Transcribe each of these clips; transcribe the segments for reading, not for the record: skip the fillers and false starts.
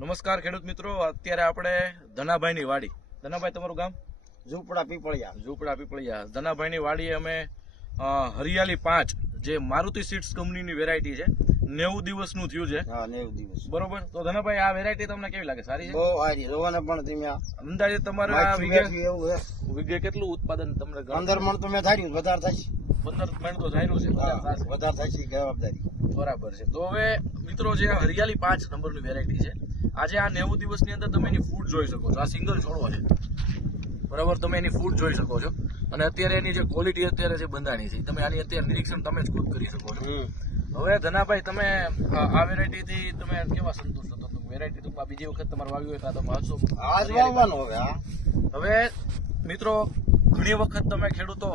નમસ્કાર ખેડૂત મિત્રો, અત્યારે આપણે ધનાભાઈની વાડી. ધનાભાઈ, તમારું ગામ? ઝૂંપડા પીપળિયા. ધનાભાઈની વાડીએ અમે હરિયાળી 5 જે મારુતિ સીડ્સ કંપનીની વેરાયટી છે, 90 દિવસનું થયું છે. હા, 90 દિવસ. બરોબર. તો ધનાભાઈ, આ વેરાયટી તમને કેવી લાગે? સારી છે? બહુ સારી. જોવાને પણ તમે અંદાજે તમારે આ વીઘે કેટલું ઉત્પાદન તમને? 15 મણ તો મેં ધાર્યું, વધારે થશે. 15 મણ તો ધાર્યું છે. વધારે થશે, જવાબદારી. બરાબર છે. તો હવે મિત્રો, જે હરિયાળી 5 નંબરની વેરાયટી છે, આજે આ 90 દિવસની અંદર તમે એની ફૂટ જોઈ શકો છો. આ સિંગલ છોડવો છે, બરાબર. તમે એની ફૂટ જોઈ શકો છો અને અત્યારે એની જે ક્વોલિટી અત્યારે જે બંધાણી છે, તમે આની અત્યારે નિરીક્ષણ તમે જ ખુદ કરી શકો છો. હવે ધનાભાઈ, તમે આ વેરાયટી થી તમે કેવા સંતુષ્ટ હતો? વેરાયટી તો બીજી વખત તમારે વાવી હોય તો તમે હશો. આજ વાવવાનું હવે મિત્રો, ઘણી વખત તમે ખેડૂતો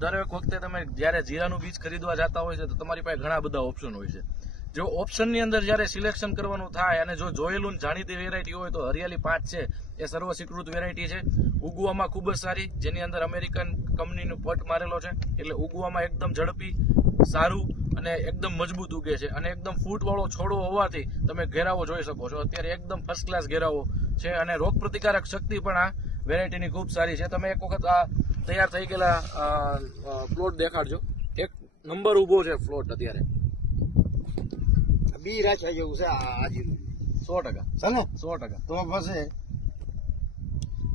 દરેક વખતે તમે જયારે જીરાનું બીજ ખરીદવા જતા હોય છે તો તમારી પાસે ઘણા બધા ઓપ્શન હોય છે. જો ઓપ્શનની અંદર જયારે સિલેક્શન કરવાનું થાય અને જો જોયેલું જાણીતી વેરાયટી હોય તો હરિયાળી 5 છે એ સર્વ સ્વીકૃત વેરાયટી છે. ઉગવામાં ખૂબ જ સારી, જેની અંદર અમેરિકન કંપનીનું પટ મારેલો છે, એટલે ઉગવામાં એકદમ ઝડપી, સારું અને એકદમ મજબૂત ઉગે છે. અને એકદમ ફૂટ વાળો છોડવો હોવાથી તમે ઘેરાવો જોઈ શકો છો. અત્યારે એકદમ ફર્સ્ટ ક્લાસ ઘેરાવો છે અને રોગ પ્રતિકારક શક્તિ પણ આ વેરાયટીની ખૂબ સારી છે. તમે એક વખત આ તૈયાર થઈ ગયેલા પ્લોટ દેખાડજો. એક નંબર ઉભો છે પ્લોટ અત્યારે. બી રાખ્યા જેવું છે આ જીરું. 100% છે ને? 100%. તો પછી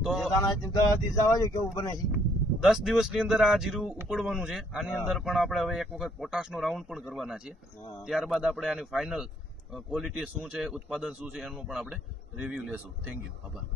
તો 10 દિવસ આવવા જો કેવું બને છે. 10 દિવસની અંદર આ જીરું ઉપડવાનું છે. આની અંદર પણ આપણે હવે એક વખત પોટાશનો રાઉન્ડ પણ કરવાના છીએ. ત્યારબાદ આપણે આની ફાઇનલ ક્વોલિટી શું છે, ઉત્પાદન શું છે, એનું પણ આપણે રિવ્યુ લેશું. Thank you. આભાર.